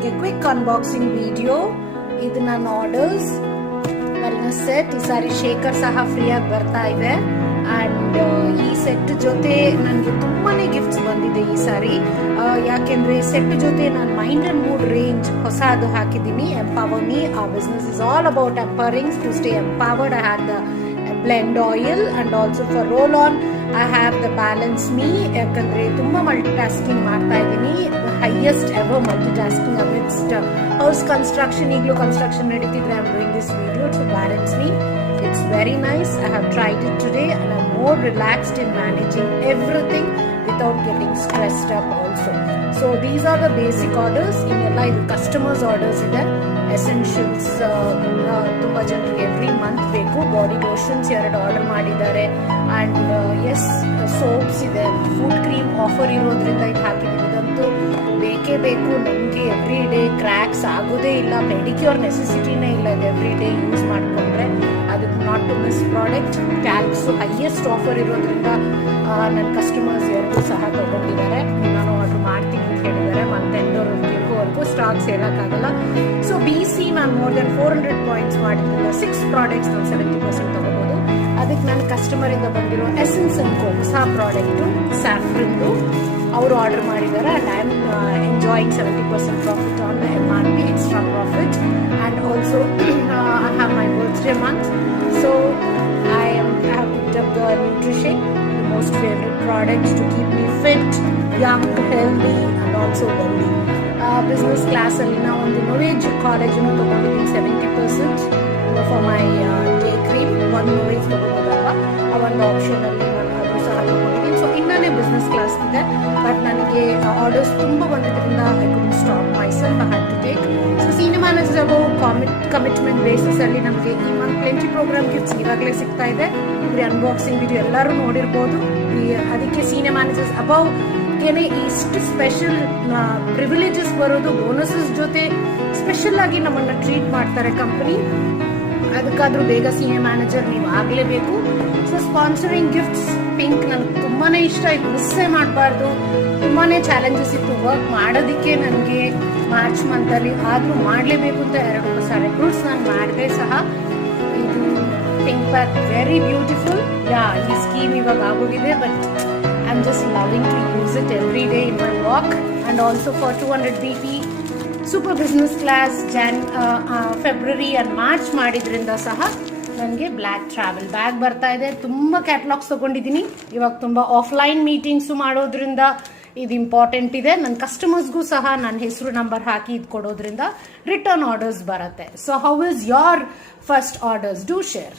ನಿಮಗೆ quick unboxing video. ಇದು ನನ್ನ ಆರ್ಡರ್ಸ್ ವೆಲ್ನೆಸ್ ಸೆಟ್. ಈ ಸಾರಿ ಶೇಕರ್ ಸಹ ಫ್ರೀಯಾಗಿ ಬರ್ತಾ ಇದೆ. ಅಂಡ್ ಈ ಸೆಟ್ ಜೊತೆ ನನಗೆ ತುಂಬಾನೇ ಗಿಫ್ಟ್ಸ್ ಬಂದಿದೆ ಈ ಸಾರಿ. ಯಾಕೆಂದ್ರೆ ಸೆಟ್ ಜೊತೆ ನಾನು ಮೈಂಡ್ ಅಂಡ್ ಮೂಡ್ ರೇಂಜ್ ಹೊಸದು ಹಾಕಿದ್ದೀನಿ. Empower me. Our business is all about empowering to stay empowered. I have the blend oil and also for roll on I have the balance me. ಯಾಕಂದ್ರೆ ತುಂಬಾ multitasking ಮಾಡ್ತಾ ಇದ್ದೀನಿ. Highest ever multitasking amidst house construction. ಈಗಲೂ construction ನಡೀತಿದ್ರೆ I'm doing this video to balance me. It's very nice. I have tried it today and I'm more relaxed in managing everything without getting stressed up also. So these are the basic orders. ಇನ್ನೆಲ್ಲ ಇದು customers orders ಇದೆ. Essentials ತುಂಬಾ ಜನರಿಗೆ every month ಬೇಕು. Body lotions 2 order ಮಾಡಿದ್ದಾರೆ. And S soaps ಇದೆ. Food cream offer ಇರೋದ್ರಿಂದ ಇದು ಹಾಕಿದ್ದೀವಿ. ಇದಂತೂ ಬೇಕೇ ಬೇಕು ನನಗೆ. ಎವ್ರಿ ಡೇ ಕ್ರ್ಯಾಕ್ಸ್ ಆಗೋದೇ ಇಲ್ಲ. ಮೆಡಿಕ್ಯೂರ್ ನೆಸೆಸಿಟಿನೇ ಇಲ್ಲ ಇದು ಎವ್ರಿ ಡೇ ಯೂಸ್ ಮಾಡಿಕೊಂಡ್ರೆ. ಅದಕ್ಕೆ not to miss product. Tax highest offer ಇರೋದ್ರಿಂದ ನನ್ನ ಕಸ್ಟಮರ್ಸ್ 2 ಸಹ ತಗೊಂಡಿದ್ದಾರೆ. ನಾನು ಆರ್ಡರ್ ಮಾಡ್ತೀನಿ ಅಂತ ಹೇಳಿದ್ದಾರೆ. ಮಂತ್ ಎಂಡವರೆಗೂ ಸ್ಟಾಕ್ಸ್ ಹೇಳೋಕ್ಕಾಗಲ್ಲ. ಸೊ BC ನಾನು ಮೋರ್ ದೆನ್ 400 ಪಾಯಿಂಟ್ಸ್ ಮಾಡಿದ್ರಿಂದ 6 ಪ್ರಾಡಕ್ಟ್ಸ್ ನಾನು 70% ತಗೋಬೋದು. ಅದಕ್ಕೆ ನನ್ನ ಕಸ್ಟಮರ್ ಇಂದ ಬಂದಿರೋ ಎಸೆನ್ಸ್ ಅನ್ಕೋ ಹೊಸ ಪ್ರಾಡಕ್ಟು ಸ್ಯಾಫ್ರನ್ದು ಅವರು ಆರ್ಡರ್ ಮಾಡಿದ್ದಾರೆ. And I am enjoying 70% profit on the MRP extra profit. And also I have my birthday month. So I have picked up the nutrition, the most favorite products to keep me fit, young, healthy and also wealthy. Business class ಅಲ್ಲಿ ನಾವು ಒಂದು ನೋವೇಜ್ college ತಗೊಂಡಿದ್ದೀನಿ 70% for my day cream. ಒಂದು ನೋವೇಜ್ ತಗೋಬೋದಲ್ವಾ, ಆ ಒಂದು option ಅಲ್ಲಿ ನಾನು ಅದು ಸಹ ತಗೊಂಡಿದ್ದೀನಿ. ಸೊ ಇನ್ನೇ ಬಿಸ್ನೆಸ್ ಕ್ಲಾಸ್ ಇದೆ. ಬಟ್ ನನಗೆ ಆರ್ಡರ್ಸ್ ತುಂಬ ಬಂದಿದ್ದರಿಂದ I could stop myself. I had to take. So senior manager commitment basis ಅಲ್ಲಿ ನಮಗೆ ಈ ಮಂತ್ ಪ್ಲೆಂಟಿ ಪ್ರೋಗ್ರಾಮ್ ಗಿಫ್ಟ್ಸ್ ಇವಾಗಲೇ ಸಿಗ್ತಾ ಇದೆ. ಇವ್ರಿ ಅನ್ಬಾಕ್ಸಿಂಗ್ ವಿಡಿಯೋ ಎಲ್ಲರೂ ನೋಡಿರ್ಬೋದು. ಅದಕ್ಕೆ ಸೀನಿಯರ್ ಮ್ಯಾನೇಜರ್ಸ್ ಅಬೌವ್ ಏನೇ ಇಷ್ಟು ಸ್ಪೆಷಲ್ ಪ್ರಿವಿಲೇಜಸ್ ಬರೋದು. ಬೋನಸಸ್ ಜೊತೆ ಸ್ಪೆಷಲ್ ಆಗಿ ನಮ್ಮನ್ನ ಟ್ರೀಟ್ ಮಾಡ್ತಾರೆ ಕಂಪನಿ. ಅದಕ್ಕಾದ್ರೂ ಬೇಗ ಸೀನಿಯರ್ ಮ್ಯಾನೇಜರ್ ನೀವು ಆಗಲೇಬೇಕು. ಸೊ ಸ್ಪಾನ್ಸರಿಂಗ್ ಗಿಫ್ಟ್ಸ್ ಪಿಂಕ್ ನನಗೆ ತುಂಬಾನೇ ಇಷ್ಟ. ಇದು ಮಿಸ್ಸೇ ಮಾಡಬಾರ್ದು. ತುಂಬಾನೇ ಚಾಲೆಂಜಸ್ ಇತ್ತು ವರ್ಕ್ ಮಾಡೋದಕ್ಕೆ ನನಗೆ ಮಾರ್ಚ್ ಮಂತಲ್ಲಿ. ಆದರೂ ಮಾಡಲೇಬೇಕು ಅಂತ 2 ಹೊಸ ರೆಕ್ರೂಟ್ಸ್ ನಾನು ಮಾಡಿದೆ ಸಹ. ಇದು ಪಿಂಕ್ ಪ್ಯಾಕ್ ವೆರಿ ಬ್ಯೂಟಿಫುಲ್. ಈ ಸ್ಕೀಮ್ ಇವಾಗ ಆಗೋಗಿದೆ. But I'm just loving to use it every day in my walk. And also for 200 BP super business class February and March ಮಾಡಿದ್ರಿಂದ ಸಹ ನನಗೆ ಬ್ಲ್ಯಾಕ್ ಟ್ರಾವೆಲ್ ಬ್ಯಾಗ್ ಬರ್ತಾ ಇದೆ. ತುಂಬ ಕ್ಯಾಟಲಾಗ್ಸ್ ತಗೊಂಡಿದ್ದೀನಿ. ಇವಾಗ ತುಂಬ ಆಫ್ಲೈನ್ ಮೀಟಿಂಗ್ಸು ಮಾಡೋದ್ರಿಂದ ಇದು ಇಂಪಾರ್ಟೆಂಟ್ ಇದೆ. ನನ್ನ ಕಸ್ಟಮರ್ಸ್ಗೂ ಸಹ ನನ್ನ ಹೆಸರು ನಂಬರ್ ಹಾಕಿ ಇದು ಕೊಡೋದ್ರಿಂದ ರಿಟರ್ನ್ ಆರ್ಡರ್ಸ್ ಬರುತ್ತೆ. So how is your first orders? Do share.